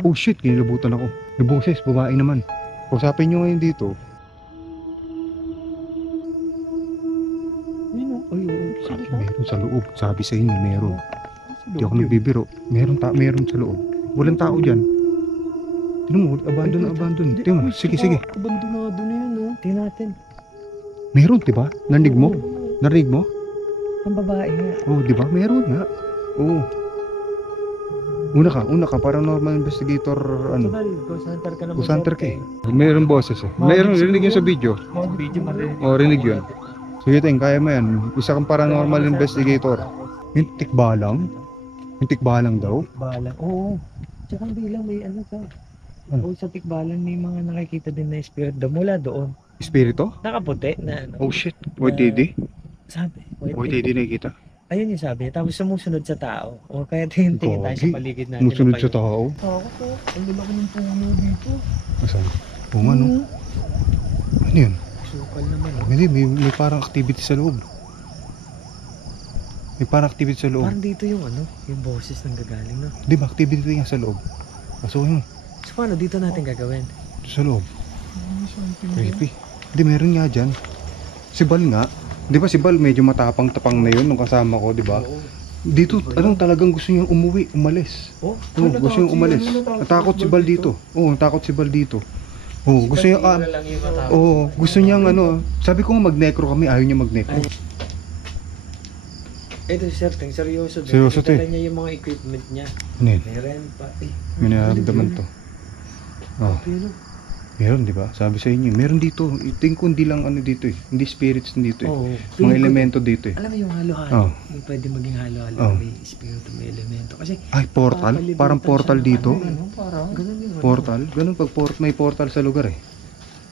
Oh shit, kinilabutan ako. May boses, babae naman. Usapin nyo ngayon dito. Meron sa loob. Sabi sa inyo, meron. Hindi ako nagbibiro. Meron sa loob. Walang tao dyan. Tingnan mo, abandon. Tingnan mo, sige. Abandonado na yun, no? Tingnan natin. Meron, diba? Narinig mo? Narinig mo? Ang babae nga. Oh, diba? Meron nga. Oh. Una ka, paranormal investigator, ano? Ghost hunter ka naman. Ghost hunter ka eh. Meron boses eh. Meron, rinig yun sa video. Video marinig. Oh, rinig yun. Sige, kaya mo yan. Isa kang paranormal investigator. Yung tikbalang? Yung tikbalang daw? Tikbalang, oo. Tsaka hindi lang may ano ka. Ano? Oo, sa tikbalang may mga nakikita din na spirit daw mula doon. Espiritu? Nakaputi na ano. Oh shit. White lady? Sabi. White lady nakikita? Ayun yung sabi. Tapos sumusunod sa tao. O kaya tingin tayo sa paligid natin. Sumusunod sa tao? Ako po. Ang lalaki ng puno dito. Asan? Oo nga no? Ano yun? Sukal naman. Oh. Hindi, may parang activity sa loob. May parang activity sa loob. Parang dito yung ano, yung boses ng gagaling, no? Di ba, activity nga sa loob. Kaso yun, So paano dito natin gagawin? sa loob. Creepy. Hindi, meron nga dyan. Si Bal nga. Di ba si Bal medyo matapang-tapang na yun nung kasama ko, di ba? Oo. Dito, anong talagang gusto niyang umuwi, umalis. Oh, Oo, gusto niyang umalis. Natakot si Bal dito. Oo, natakot si Bal dito. Oo, gusto niya, gusto niyang ano, sabi ko nga mag-necro kami, ayaw niya mag-necro. Ito si Sir Teng, seryoso din. Seryoso, Dala te. niya yung mga equipment niya. Ano yun? May rempa. May nararamdaman to. Oh, Pero, meron di ba? Sabi sa inyo, meron dito. Tingin ko hindi lang ano dito eh. Hindi spirits dito eh. oo. Mga elemento dito eh. Alam mo yung halo-halo. Oh. Yung pwede maging halo-halo. Oh. May espiritu, may elemento. Kasi, Ay, portal? papalibutan Parang siya portal ng dito? ano, parang, ganun yung ano. Portal? Ganun pag may portal sa lugar eh.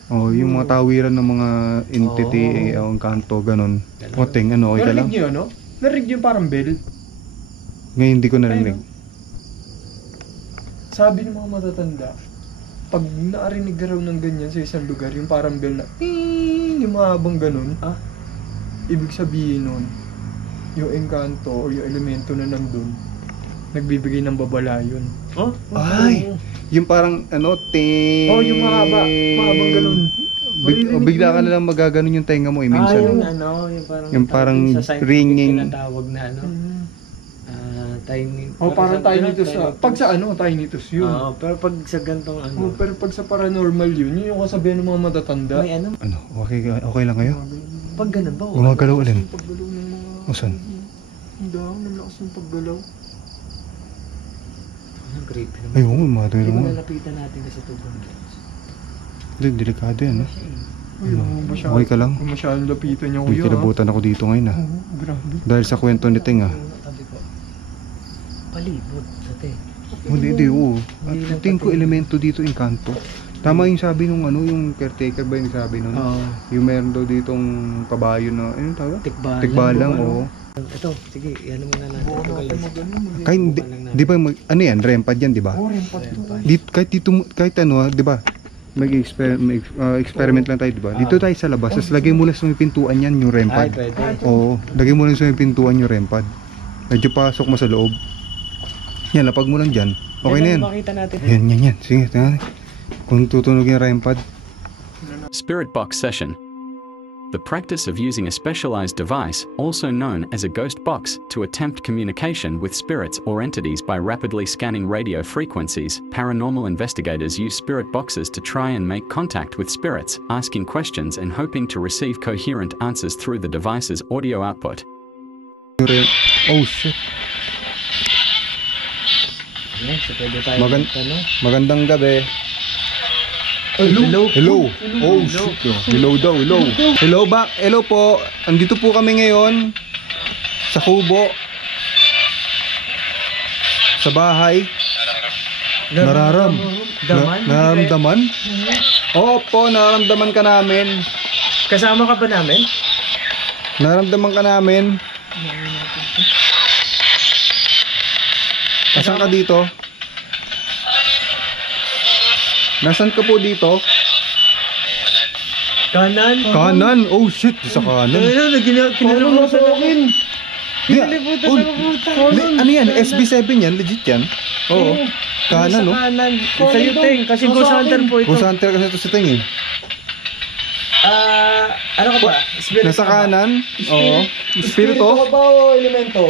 Oh, yung mga tawiran ng mga entity, ang kanto, ganun. Oting, ano, okay ka lang? Narinig nyo, no? Narinig nyo parang bell? Ngayon hindi ko narinig. Sabi ng mga matatanda, pag naarinig ka raw ng ganyan sa isang lugar, yung parang bell na ting, yung mahabang ganun, ibig sabihin nun, yung engkanto o yung elemento na nandun, nagbibigay ng babala yun. Oh? Ay! Yung parang, ano, ting... Oh, yung mahabang ganun. Bigla ka na lang magaganon yung tenga mo eh, minsan. yung eh. ano, Yung parang sa scientific ringing. tinatawag na ano, tiny. Oh, parang tinnitus. Pag sa ano, tinnitus yun. Oo, pero pag sa gantong ano, Oh, pero pag sa paranormal yun yung kasabihan ng mga matatanda. may ano, Ano, okay lang kayo? pag ganun ba? Gumagalaw ulit. Yung paggalaw ng mga... O saan? Hindi ako, nalakas yung paggalaw. Ang creepy naman. Ay, oo, mga Hindi naman. malalapitan natin kasi tubong. Hindi, delikado yan, no? Ay, masyado. Okay ka lang? Kung masyadong lapitan niya May kuya. kilabutan ako dito ngayon, ah. Oo, grabe. Dahil sa kwento ni Ting, ah. Tabi ko. Palibot, dati. Hindi, oo. Hindi lang Tingin ko pati- elemento dito, engkanto. Tama yung sabi nung ano, yung caretaker ba yung sabi nun? Oo. Yung meron daw ditong kabayo na, ano tawag? Tikbalang. Tikbalang, oo. Ito, sige, yan muna natin. Buo Ito, natin guys. magaling. Kahit, di ba, ano yan, rempad yan, di ba? Oh, rempat to. Kahit ano, di ba? Experiment lang tayo, di ba? Dito tayo sa labas, tapos lagay mo lang sa may pintuan yan, yung Ay, rempad. pwede. Oo, lagay mo lang sa may pintuan yung rempad. Medyo pasok mo sa loob. Yan, lapag mo lang dyan. Okay na yan. Makita natin. Yan. Sige, tingnan. Kung tutunog yung rempad. Spirit box session. The practice of using a specialized device, also known as a ghost box, to attempt communication with spirits or entities by rapidly scanning radio frequencies. Paranormal investigators use spirit boxes to try and make contact with spirits, asking questions and hoping to receive coherent answers through the device's audio output. Oh shit. Yan, so pwede tayo magtanong. Magandang gabi. Hello. Oh shit. Hello daw, hello. Hello po. Andito po kami ngayon sa Kubo. Sa bahay. Nararamdaman? Opo, nararamdaman ka namin. Kasama ka ba namin? Nararamdaman ka namin. Nasaan ka dito? Nasaan ka po dito? Kanan. Kanan? Oh shit, sa kanan. Kinalabutan sa akin. Ano yan? SB7 yan? Legit yan? Oo. Kanan, no? Sa kanan. Sa'yo, Ting. Kasi Nasa Ghost Hunter akin. po ito. Ghost Hunter kasi ito si Ting eh. Ano ka ba? Spirit Nasa ka ba? kanan. Oo. Espiritu Espiritu. ka ba o elemento?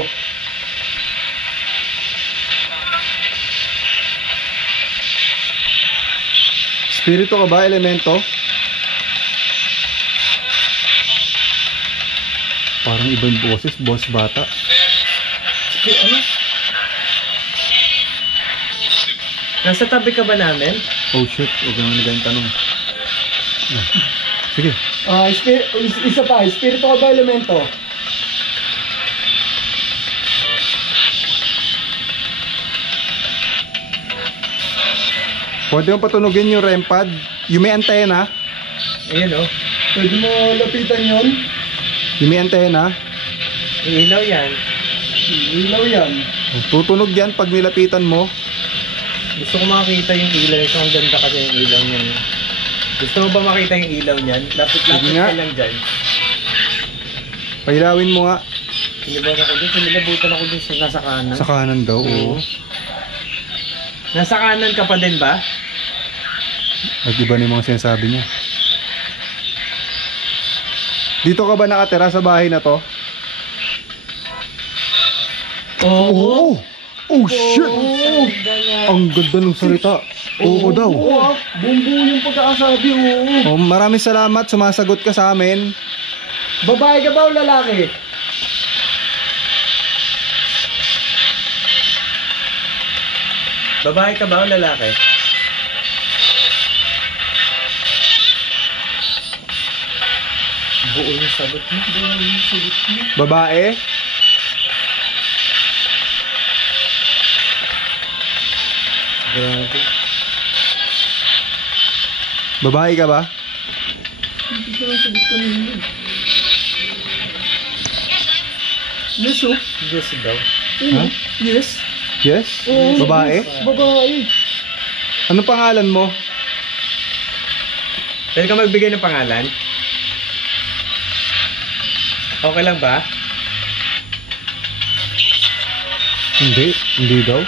Espiritu ka ba, elemento? Parang ibang boses, boss bata. Ano? Nasa tabi ka ba namin? Oh shit, huwag naman na ganyan tanong. Ah, sige. Isa pa, espiritu ka ba elemento? Pwede mo patunogin yung REM pad. Yung may antena. Ayun, oh. Pwede mo lapitan yun? Yung may antena. Ilaw yan. Ilaw yan. Tutunog yan pag nilapitan mo. Gusto ko makita yung ilaw. Ito ang ganda kasi yung ilaw niyan. Gusto mo ba makita yung ilaw niyan? Lapit-lapit Sige nga. ka lang dyan. Pailawin mo nga. Siniban ako dun. Sinilabutan ako dun. Nasa kanan. Sa kanan daw. Oo. Nasa kanan ka pa din ba? Nag-iba na yung mga sinasabi niya. Dito ka ba nakatira sa bahay na to? Oo. Oh shit! Ang ganda ng salita. Oo daw. Oo, bumbu yung pagkakasabi, oo. Oh, maraming salamat. Sumasagot ka sa amin. Babae ka ba o lalaki? Babae ka ba o lalaki? Buo yung sagot mo. Babae? Grabe. Babae ka ba? Hindi ko lang sagot kanina. Yes, oh. Yes daw. Ha? Yes. Yes? Oo. Babae? Babae. Ano pangalan mo? Pwede ka magbigay ng pangalan? Okay lang ba? Hindi. Hindi daw.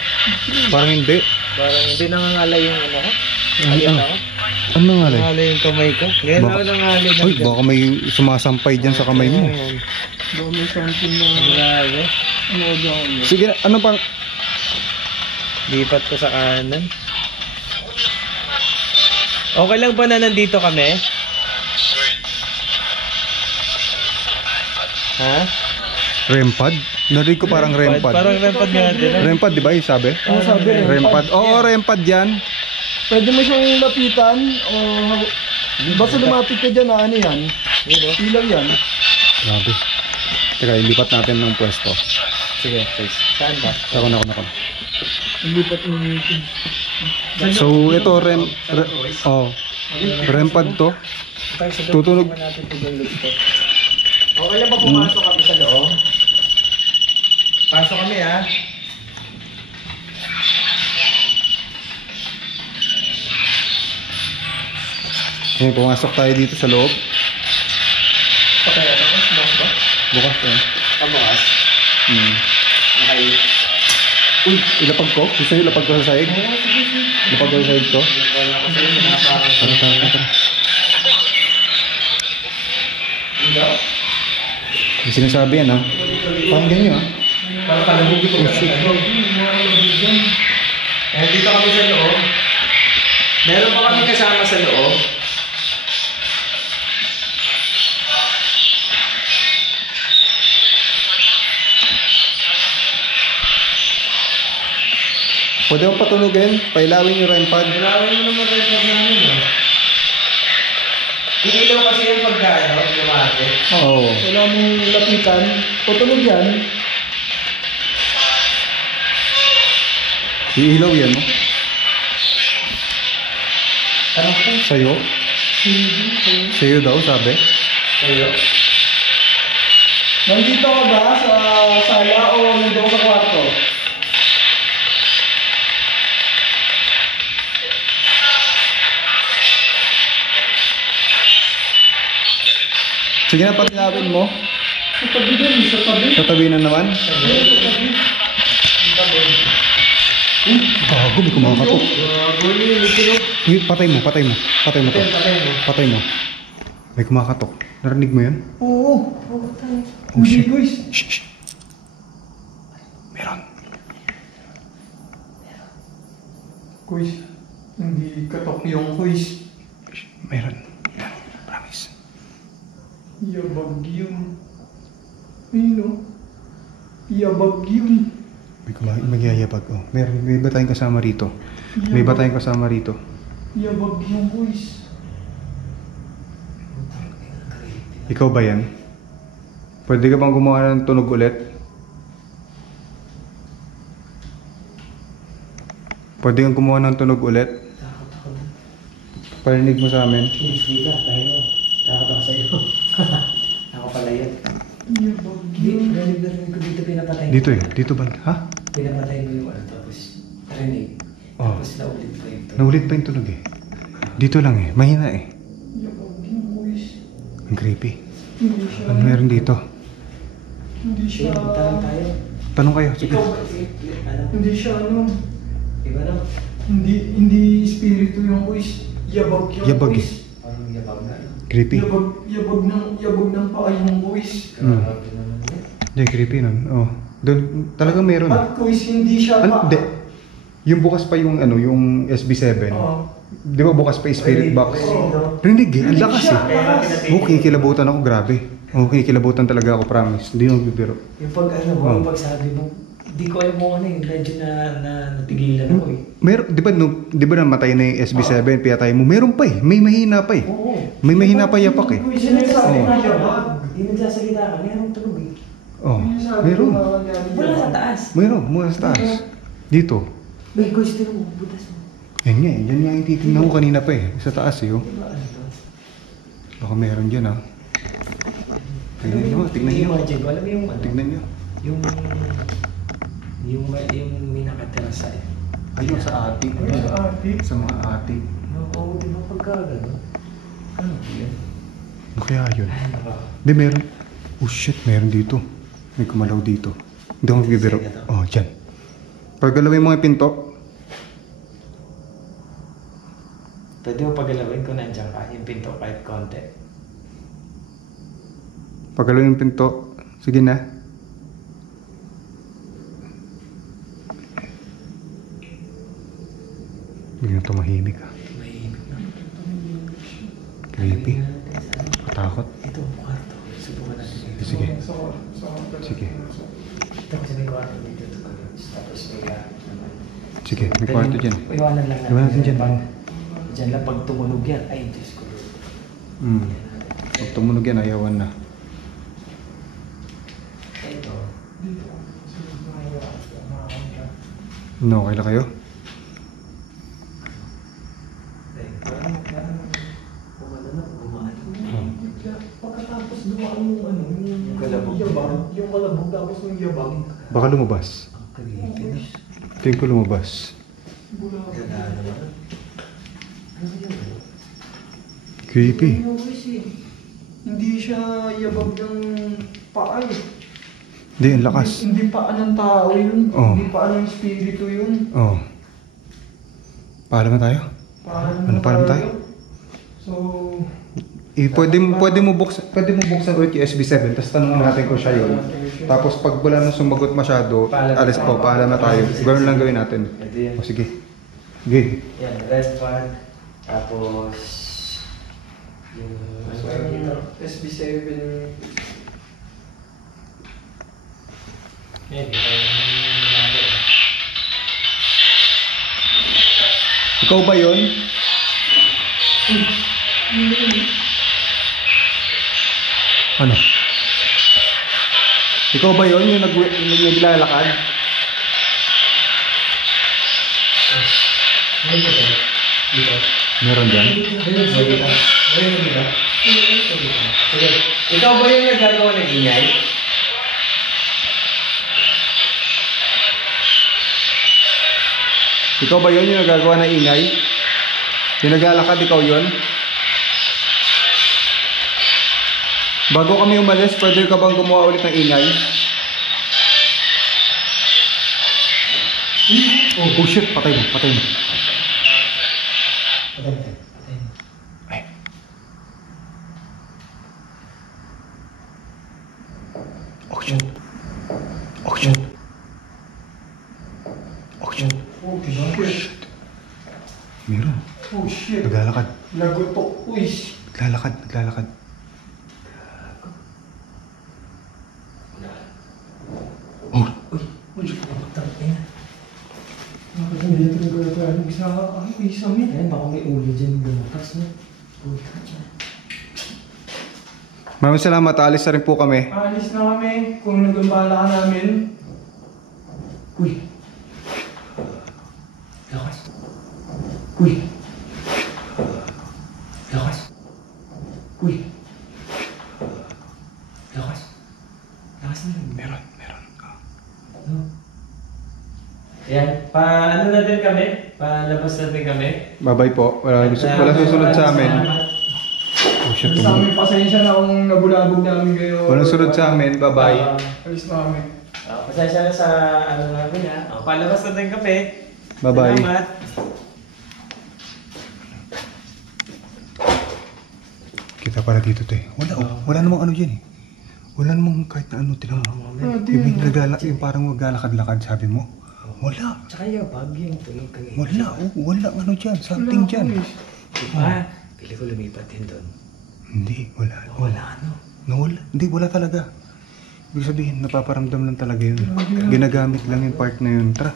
Parang hindi. Parang hindi nangangalay yung ano ko. Ano? Ayun ako. Ano nga lang? Nangangalay yung kamay ko. Ngayon Baka- ako nangangalay ng Uy, baka may sumasampay dyan sa kamay mo. Ayan. Baka may something na Grabe. ano dyan. Sige, ano pang... Lipat ko sa kanan. Okay lang ba na nandito kami? Ha? Rempad? Narinig ko parang rempad. Parang rempad nga din. ah. Rempad, di ba yung sabi? Ano sabi rin? Rempad. Oo, rempad yan. Pwede mo siyang lapitan o basta lumapit ka dyan na ano yan. Yun, oh. Ilaw yan. Grabe. Teka, ilipat natin ng pwesto. Sige, please. Saan ba? Ako. Lipat mo yung So, ito, rempad to. Tutunog. Okay lang ba pumasok kami sa loob? Pasok kami ha. Ngayon, pumasok tayo dito sa loob. Pakaya ako, sumas ba? Bukas eh. Kamukas. Okay. Uy, ilapag ko? Gusto nyo ilapag ko sa sahig? Ilapag ko sa sahig to? Tara. May sinasabi yan ha. Pakinggan nyo ha. Parang kalabog ito. Eh, dito kami sa loob. Meron pa kami kasama sa loob. Pwede mo patunugin? Pailawin yung rempad. Ilawin mo naman rin namin ah. Inilaw kasi yung pagkano, lumate. Oo. wala mong lapitan. Tutulog yan. Iilaw yan no? Ano po? Sa'yo? Sa'yo daw, sabi? Kayo? Nandito ka ba sa sala o nandito ka sa kwarto? Sige na, patilawin mo. Sa tabi din, sa tabi. Sa tabi na naman. Gago, may kumakatok. Gago yun, may kinog. Uy, patay mo to. Patay mo. Patay mo. May kumakatok. Narinig mo yun? Oo. Oh shit. Guys. Shh. Meron. Guys, hindi katok yung guys. Meron. Promise. Yabag yun. Ayun o. Yabag yun. May magyayabag. Oh. May iba tayong kasama rito. Yabag yung guys. Ikaw ba yan? Pwede ka bang gumawa ng tunog ulit? Pwede kang gumawa ng tunog ulit? Parinig mo sa amin. Hindi ka, tayo. Takot ako sa'yo. Ako pala yun. Yabag Hindi, yun. narinig ko dito pinapatay. Dito eh. Dito ba? Ha? Pinapatay mo yung ano, tapos narinig. Oh. Tapos naulit pa yung Naulit pa yung tunog eh. Dito lang eh. Mahina eh. Yabag yung guys. Ang creepy. Hindi siya. Ano meron dito? Hindi siya. Tanong tayo. Tanong kayo. Sige. Ikaw ba? Ano? Hindi siya ano. Iba na? Hindi espiritu yung guys. Yabag yung Yabag guys. Parang yabag na. Creepy. Yabag ng paa yung guys. Grabe naman yun. Hindi, creepy nun. Oh. Doon, talagang meron. At guys, hindi siya Ano? Hindi. Yung bukas pa yung ano, yung SB7. Oo. Di ba bukas pa yung spirit box? Oo. Rinig eh. Ang lakas siya, eh. lakas. Okay, kilabutan ako. Grabe. Okay, kilabutan talaga ako. Promise. Hindi ako bibiro. Yung pag ano mo, yung pag sabi mo, di ko alam mo ano eh, medyo na natigilan ako eh. Meron, di ba namatay na yung SB7, pinatay mo? Meron pa eh. May mahina pa eh. Oo. May mahina pa yapak eh. Guys, sinasabi Oo. na yabag. Hindi nagsasalita ka, meron tunog eh. Oh, Sinasabi meron. ko na nangyari Wala yabag. sa taas. Meron, mula sa taas. Dito. May ghost din mo, butas mo. Yan nga eh. Yan nga yung titignan ko kanina pa eh. Sa taas eh. Oh. Di ba ano to? Baka meron dyan ah. Tignan nyo, tignan nyo. Imagine ko, alam mo yung ano? Tignan nyo. Yung may nakatira sa Ayun sa atik. Ayun sa atik. Sa mga atik. Oo, di ba pagka gano'n? Ano yun? Ano kaya yun? Ay, naka. Di meron. Oh shit, meron dito. May kumalaw dito. Hindi ako magbibiro. Oh, dyan. Pag galawin mo yung pinto. Pwede mo pagalawin kung nandiyan ka, yung pinto kahit konti. Pag galawin yung pinto. Sige na. Biglang tumahimik ah. Mahimik na. Creepy. Tingnan natin sa ano. Katakot. Ito ang kwarto. Subukan natin ito. Sige. Sige. Ito kasi may kwarto dito. Tapos may gamit naman. Sige, may kwarto dyan. Iwanan lang natin. Iwanan natin dyan, Pag- oh. Dyan lang pag tumunog yan. Ay, Diyos ko. Hmm. Pag tumunog yan, ayawan na. Ito. No, okay lang kayo? Ay, parang kumano na, gumaan. Pagkatapos dumaan yung ano, yung Kalabog. yabag, yung kalabog tapos yung yabag. Baka lumabas. Ang creepy na. Tingin ko lumabas. Ganda naman. Ano yun? Creepy. Hindi siya yabag ng paa eh. Hindi, ang lakas. Hindi paa ng tao yun. Oh. Hindi paa ng espiritu yun. Oh. Paalam na tayo? Paalam tayo? So, Pwede mo buksan ulit yung SB7, tapos tanongin natin kung siya yun. Tapos pag wala nang sumagot masyado, alis po, paalam na tayo. Ganoon lang gawin natin. Ito yan. O sige. Sige. Yan, restaurant. Tapos, yung so SB7. Yan, Ikaw ba yun? Ano? Ikaw ba yun yung naglalakad? dito. Meron dyan? Ikaw ba yung nagagawa ng ingay? Ikaw ba yun yung nagagawa ng ingay? Yung naglalakad, ikaw yun? Bago kami umalis, pwede ka bang gumawa ulit ng ingay? Oh shit, patay mo, patay mo. Ay. Oh shit. Oh shit. Oh shit. Oh, shit. Meron. Oh, shit. Naglalakad. Lagotok. Uy. Naglalakad, naglalakad. Oh. Uy, putang ina. Nakakasama dito ng gano'n isa. Ay, isa min. Ayan, baka may ulo dyan gumutas na. Maraming salamat, alis na rin po kami. Alis na kami kung nagambala ka namin. Uy. Lakas. Uy. Lakas. Uy. Lakas. Lakas na rin. Meron. Ayan, ano na din kami? Palabas na din kami. Bye-bye po. Wala susunod sa amin. Oh shit. Sa amin, pasensya na kung nabulabog namin kayo. Walang sunod sa amin. Bye-bye. Alis na kami. Pasensya na sa ano namin ha. Palabas na din kami. Bye-bye. Salamat. Kita pala dito, te. Wala namang ano dyan eh. Wala namang kahit na ano, tinan mo. Yung parang maglalakad-lakad, sabi mo. Wala. Tsaka yung bag yung tulog kanina. Wala ano dyan, something dyan. Diba? Pili ko lumipat din doon. Hindi, wala. Wala ano. Nawala. Hindi, wala talaga. Ibig sabihin, napaparamdam lang talaga yun. Ginagamit lang yung part na yun. Tara.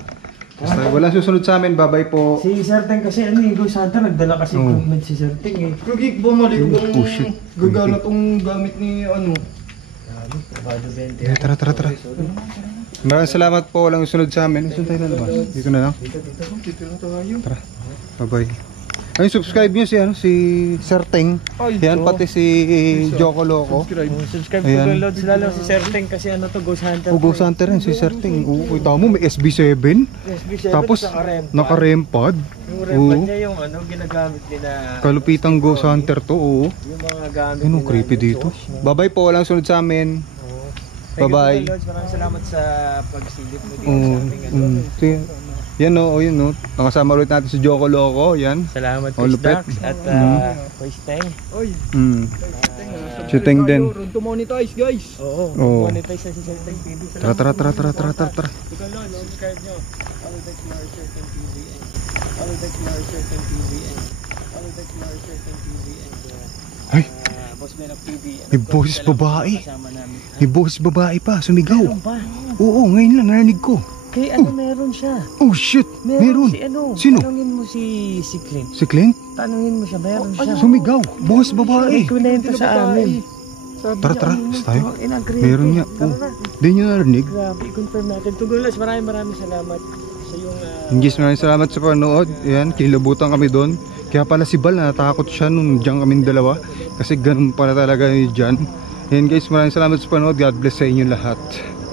Basta wala susunod sa amin, bye-bye po. Si Sir Teng kasi ano yung Ghost Hunter, nagdala kasi equipment si Sir Teng eh. Kagig, bumalik ko Oh, shit. gagana tong gamit ni ano. Grabe, kabado 20. Tara. Maraming salamat po, walang susunod sa amin. Saan tayo lalabas? Dito na lang. Dito na tayo. Tara. Bye-bye. Ay, subscribe nyo si Sir Teng. Ay, Yan, ito. pati si Joko Loco. Subscribe Ayan. ko Lods, lalo si Sir Teng kasi ano to, Ghost Hunter. O Ghost Hunter rin, si Sir Teng. Uy, tama mo, may SB7. SB7, Tapos, naka-rempad. Yung rempad Oo. niya yung ano, ginagamit nila. Kalupitang Ghost Hunter to, oo. Yung mga gamit Ano, creepy dito. Bye-bye po, walang sunod sa amin. Bye-bye. Lods, maraming salamat sa pagsilip mo dito Oo. sa ating ano. Sige. Yan o, yun o. Nakasama ulit natin si Joko Loco, yan. Salamat Oh, Chris lupit. Dax at Chris Teng. Oy, Si Teng din. Room to monetize, guys. Oo, Oo. monetize na si Sir Teng TV. Tara. Ikaw lang, subscribe nyo. Follow the Clark Sir Teng TV and follow the Clark Sir Teng TV and follow the Clark Sir Teng TV and Ay, Boss Benap TV. may boses babae. Kasama namin. May boses babae pa, sumigaw. Meron pa. Oo, ngayon lang narinig ko. Kay ano meron siya? Oh shit, meron. Si ano? Sino? Tanungin mo si Clint. Si Clint? Tanungin mo siya, meron siya. Sumigaw, boses babae. Ikunento sa amin. Tara, basta tayo. Inagree. Meron nga. Tara Oh, na. di nyo narinig? Grabe, i-confirm natin. Tugulas, maraming salamat sa yung... Ingis, maraming salamat sa panood. Yan, kinilabutan kami doon. Kaya pala si Bal, natakot siya nung diyan kaming dalawa. Kasi ganun pala talaga ni Jan. Yan guys, maraming salamat sa panood. God bless sa inyo lahat.